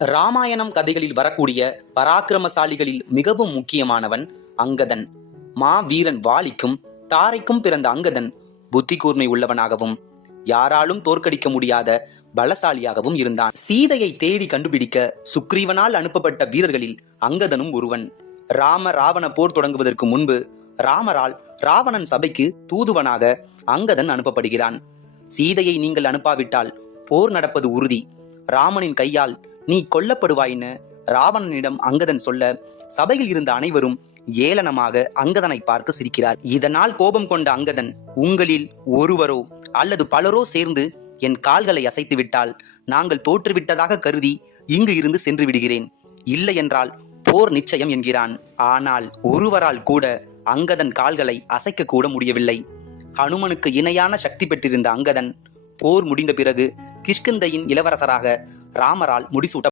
ராமாயணம் கதைகளில் வரக்கூடிய பராக்கிரமசாலிகளில் மிகவும் முக்கியமானவன் அங்கதன். மாவீரன் வாலிக்கும் தாரைக்கும் பிறந்த அங்கதன் புத்தி கூர்மை உள்ளவனாகவும் யாராலும் தோற்கடிக்க முடியாத பலசாலியாகவும் இருந்தான். சீதையை தேடி கண்டுபிடிக்க சுக்ரீவனால் அனுப்பப்பட்ட வீரர்களில் அங்கதனும் ஒருவன். ராவண போர் தொடங்குவதற்கு முன்பு ராமரால் ராவணன் சபைக்கு தூதுவனாக அங்கதன் அனுப்பப்படுகிறான். சீதையை நீங்கள் அனுப்பாவிட்டால் போர் நடப்பது உறுதி, ராமனின் கையால் நீ கொல்லப்படுவாயின்னு ராவணனிடம் அங்கதன் சொல்ல, சபையில் இருந்த அனைவரும் ஏளனமாக அங்கதனை பார்த்து சிரிக்கிறார். இதனால் கோபம் கொண்ட அங்கதன், உங்களில் ஒருவரோ அல்லது பலரோ சேர்ந்து என் கால்களை அசைத்து விட்டால் நாங்கள் தோற்றுவிட்டதாக கருதி இங்கு இருந்து சென்று விடுகிறேன், இல்லை என்றால் போர் நிச்சயம் என்கிறான். ஆனால் ஒருவரால் கூட அங்கதன் கால்களை அசைக்க கூட முடியவில்லை. ஹனுமனுக்கு இணையான சக்தி பெற்றிருந்த அங்கதன் போர் முடிந்த பிறகு கிஷ்கிந்தையின் இளவரசராக ராமரால் முடிசூட்ட